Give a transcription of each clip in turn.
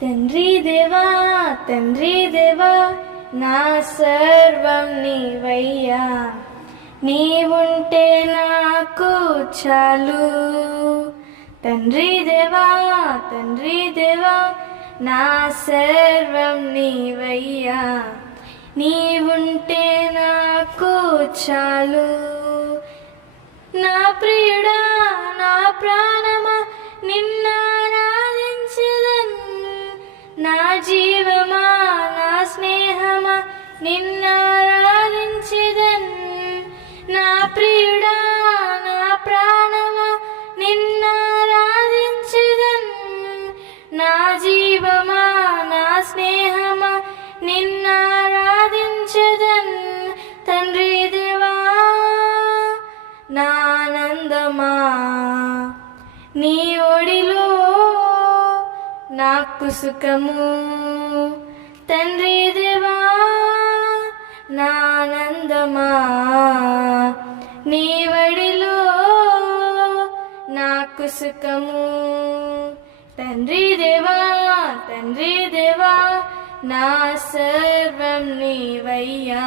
తండ్రి దేవా తండ్రి దేవా నా సర్వం నీవయ్యా, నీవుంటే నాకు చాలు. తండ్రి దేవా తండ్రి దేవా నా సర్వం నీవయ్యా, నీవుంటే నాకు చాలు. నా ప్రియుడా నా ప్రాణమా నిన్నారాధించెదన్, నా జీవమా నా స్నేహమా నిన్నారాధించెదన్. నా ప్రియుడా నా ప్రాణమా నిన్నారాధించెదన్, నా జీవమా నా స్నేహమా నిన్నారాధించెదన్. తండ్రి దేవా నా ఆనందమా నీ ఒడిలో నాకు సుఖము. తండ్రి దేవా నా ఆనందమా నీ ఒడిలో నాకు సుఖము. తండ్రి దేవా తండ్రి దేవా నా సర్వం నీవయ్యా,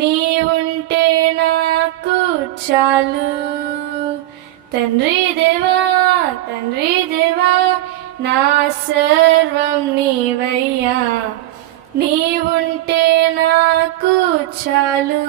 నీవుంటే నాకు చాలు. తండ్రి దేవా తండ్రి దేవా నా సర్వం నీవయ్యా, నీవుంటే నాకు చాలు.